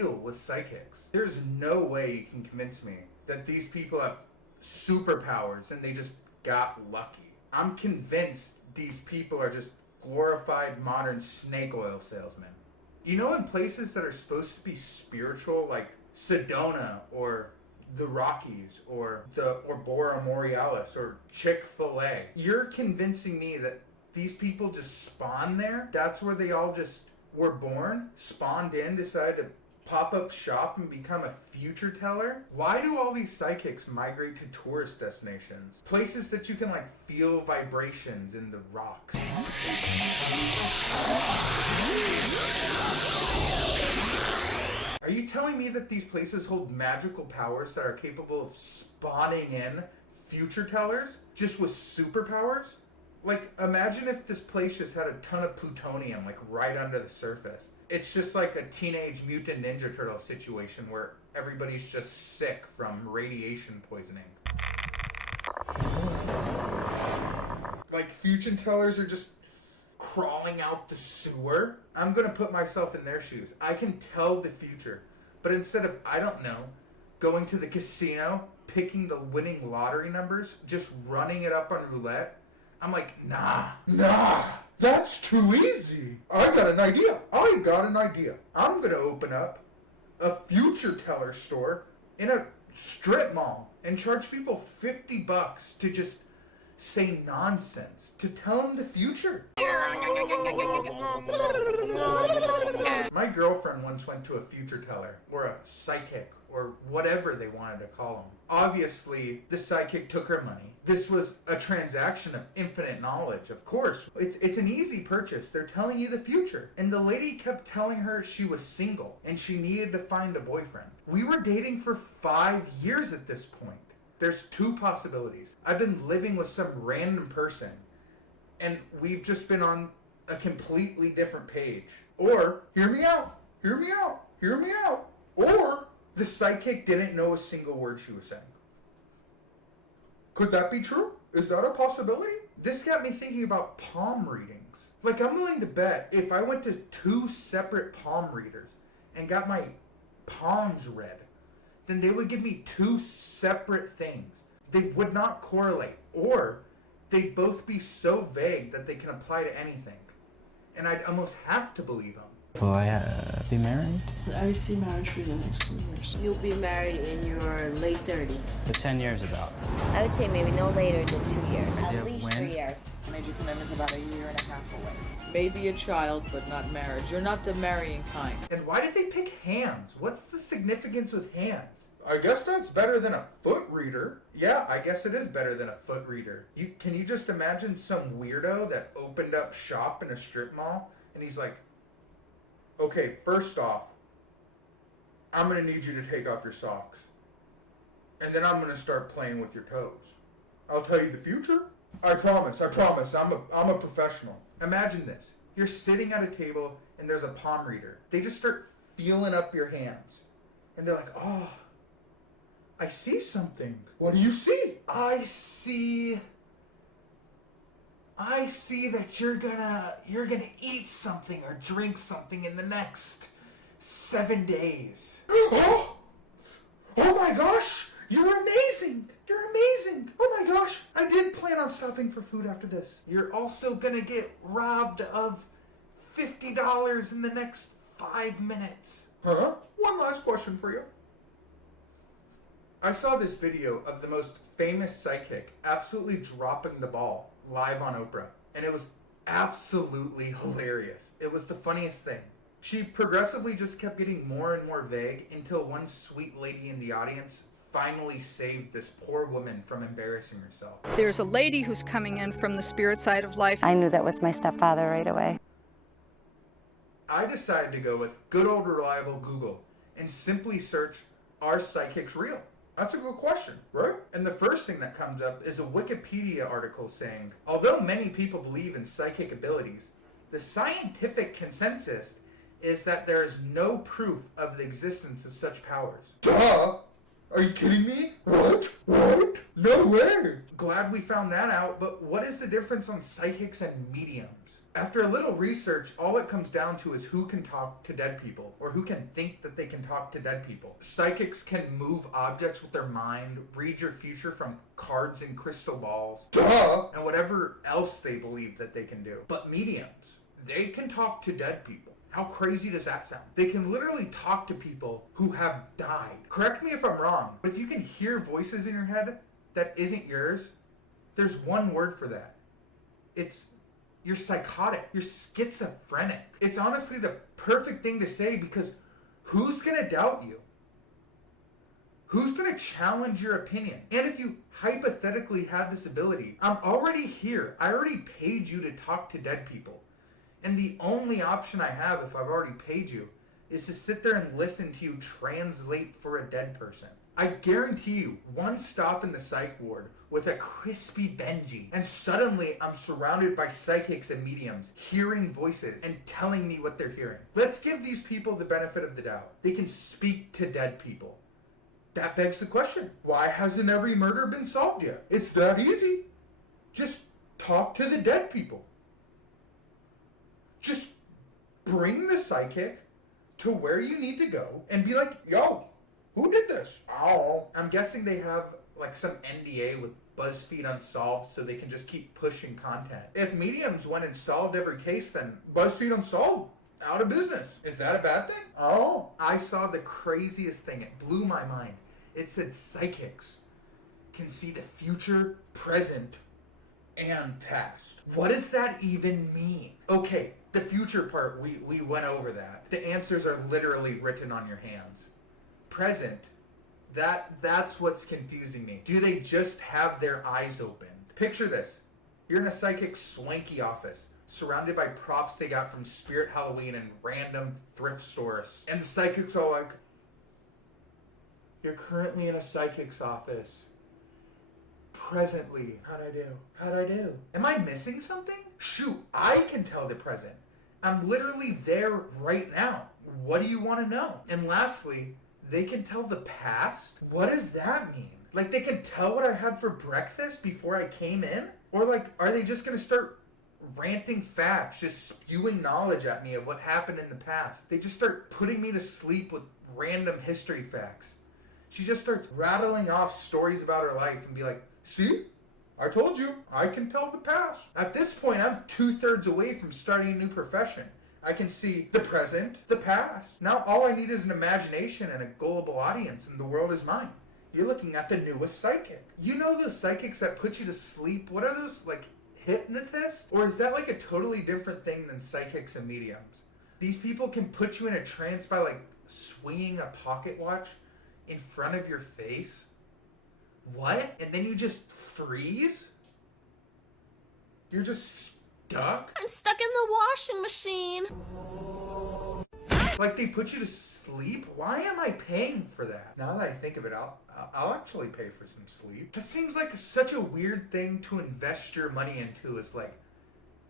deal with psychics. There's no way you can convince me that these people have superpowers and they just got lucky. I'm convinced these people are just glorified modern snake oil salesmen. You know, in places that are supposed to be spiritual, like Sedona or the Rockies or Bora Borealis or Chick-fil-A, you're convincing me that these people just spawn there? That's where they all just were born, spawned in, decided to pop up shop and become a future teller? Why do all these psychics migrate to tourist destinations? Places that you can like feel vibrations in the rocks. Are you telling me that these places hold magical powers that are capable of spawning in future tellers just with superpowers? Like, imagine if this place just had a ton of plutonium, like, right under the surface. It's just like a teenage Mutant Ninja Turtles situation where everybody's just sick from radiation poisoning. Like, future tellers are just crawling out the sewer. I'm gonna put myself in their shoes. I can tell the future. But instead of, I don't know, going to the casino, picking the winning lottery numbers, just running it up on roulette, I'm like, nah, that's too easy. I got an idea. I'm gonna open up a future teller store in a strip mall and charge people $50 to just say nonsense, to tell them the future. My girlfriend once went to a future teller, or a psychic, or whatever they wanted to call them. Obviously, the psychic took her money. This was a transaction of infinite knowledge, of course. It's an easy purchase. They're telling you the future. And the lady kept telling her she was single, and she needed to find a boyfriend. We were dating for 5 years at this point. There's two possibilities. I've been living with some random person, and we've just been on a completely different page. Or, hear me out. Or, the psychic didn't know a single word she was saying. Could that be true? Is that a possibility? This got me thinking about palm readings. Like, I'm willing to bet if I went to 2 separate palm readers and got my palms read, then they would give me 2 separate things. They would not correlate, or they'd both be so vague that they can apply to anything. And I'd almost have to believe them. Will I be married? I see marriage for the next 2 years. You'll be married in your late 30s. The 10 years about. I would say maybe no later than 2 years. Yeah, At least when? 3 years. Major commitment's about 1.5 years away. Maybe a child, but not marriage. You're not the marrying kind. And why did they pick hands? What's the significance with hands? I guess that's better than a foot reader. Yeah, I guess it is better than a foot reader. Can you just imagine some weirdo that opened up shop in a strip mall and he's like, okay, first off, I'm going to need you to take off your socks. And then I'm going to start playing with your toes. I'll tell you the future. I promise. I'm a professional. Imagine this. You're sitting at a table and there's a palm reader. They just start feeling up your hands. And they're like, oh, I see something. What do you see? I see that you're gonna eat something or drink something in the next 7 days. Oh my gosh! You're amazing! Oh my gosh! I did plan on stopping for food after this. You're also gonna get robbed of $50 in the next 5 minutes. Huh? One last question for you. I saw this video of the most famous psychic absolutely dropping the ball live on Oprah, and it was absolutely hilarious. It was the funniest thing. She progressively just kept getting more and more vague until one sweet lady in the audience finally saved this poor woman from embarrassing herself. There's a lady who's coming in from the spirit side of life. I knew that was my stepfather right away. I decided to go with good old reliable Google and simply search, are psychics real? That's a good question, right? And the first thing that comes up is a Wikipedia article saying, although many people believe in psychic abilities, the scientific consensus is that there is no proof of the existence of such powers. Duh! Are you kidding me? What? No way! Glad we found that out, but what is the difference on psychics and mediums? After a little research, all it comes down to is who can talk to dead people, or who can think that they can talk to dead people. Psychics can move objects with their mind, read your future from cards and crystal balls, duh, and whatever else they believe that they can do. But mediums, they can talk to dead people. How crazy does that sound? They can literally talk to people who have died. Correct me if I'm wrong, but if you can hear voices in your head that isn't yours, there's one word for that. You're psychotic. You're schizophrenic. It's honestly the perfect thing to say, because who's gonna doubt you? Who's gonna challenge your opinion? And if you hypothetically had this ability, I'm already here. I already paid you to talk to dead people. And the only option I have, if I've already paid you, is to sit there and listen to you translate for a dead person. I guarantee you, one stop in the psych ward with a crispy Benji, and suddenly I'm surrounded by psychics and mediums, hearing voices and telling me what they're hearing. Let's give these people the benefit of the doubt. They can speak to dead people. That begs the question, why hasn't every murder been solved yet? It's that easy. Just talk to the dead people. Just bring the psychic to where you need to go and be like, yo, who did this? Oh, I'm guessing they have like some NDA with BuzzFeed Unsolved so they can just keep pushing content. If mediums went and solved every case, then BuzzFeed Unsolved, out of business. Is that a bad thing? Oh. I saw the craziest thing. It blew my mind. It said psychics can see the future, present, and past. What does that even mean? Okay, the future part, we went over that. The answers are literally written on your hands. Present, that's what's confusing me. Do they just have their eyes open? Picture this. You're in a psychic swanky office, surrounded by props they got from Spirit Halloween and random thrift stores. And the psychic's all like, you're currently in a psychic's office. Presently. How'd I do? Am I missing something? Shoot, I can tell the present. I'm literally there right now. What do you want to know? And lastly, they can tell the past? What does that mean? Like they can tell what I had for breakfast before I came in? Or like, are they just gonna start ranting facts, just spewing knowledge at me of what happened in the past? They just start putting me to sleep with random history facts. She just starts rattling off stories about her life and be like, see? I told you, I can tell the past. At this point, I'm 2/3 away from starting a new profession. I can see the present, the past. Now all I need is an imagination and a gullible audience, and the world is mine. You're looking at the newest psychic. You know those psychics that put you to sleep? What are those, like, hypnotists? Or is that like a totally different thing than psychics and mediums? These people can put you in a trance by like swinging a pocket watch in front of your face? What? And then you just freeze? You're just stuck? I'm stuck in the washing machine. Like they put you to sleep? Why am I paying for that? Now that I think of it, I'll actually pay for some sleep. That seems like such a weird thing to invest your money into. It's like,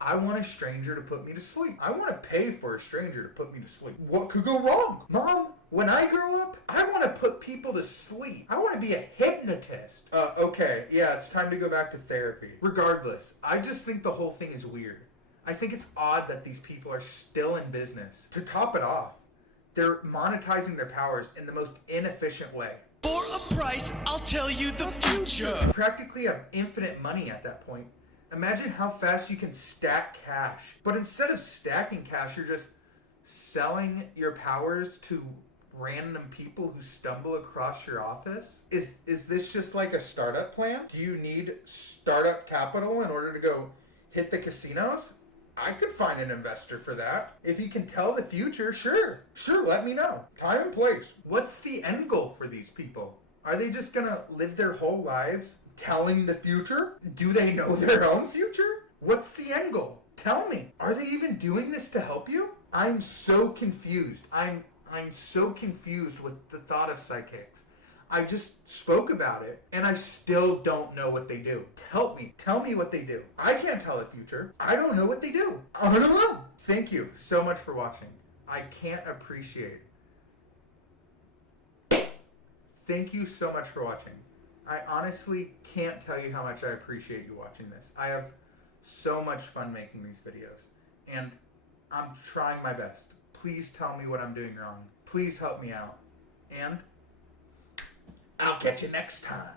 I want a stranger to put me to sleep. I want to pay for a stranger to put me to sleep. What could go wrong? Mom, when I grow up, I want to put people to sleep. I want to be a hypnotist. Okay, yeah, it's time to go back to therapy. Regardless, I just think the whole thing is weird. I think it's odd that these people are still in business. To top it off, they're monetizing their powers in the most inefficient way. For a price, I'll tell you the future. You practically have infinite money at that point. Imagine how fast you can stack cash. But instead of stacking cash, you're just selling your powers to random people who stumble across your office? Is this just like a startup plan? Do you need startup capital in order to go hit the casinos? I could find an investor for that. If you can tell the future, sure, let me know. Time and place. What's the end goal for these people? Are they just gonna live their whole lives telling the future? Do they know their own future? What's the end goal? Tell me. Are they even doing this to help you? I'm so confused. I'm so confused with the thought of psychics. I just spoke about it, and I still don't know what they do. Help me. Tell me what they do. I can't tell the future. I don't know what they do. I don't know. Thank you so much for watching. I can't appreciate it. Thank you so much for watching. I honestly can't tell you how much I appreciate you watching this. I have so much fun making these videos. and I'm trying my best. Please tell me what I'm doing wrong. Please help me out. And I'll catch you next time.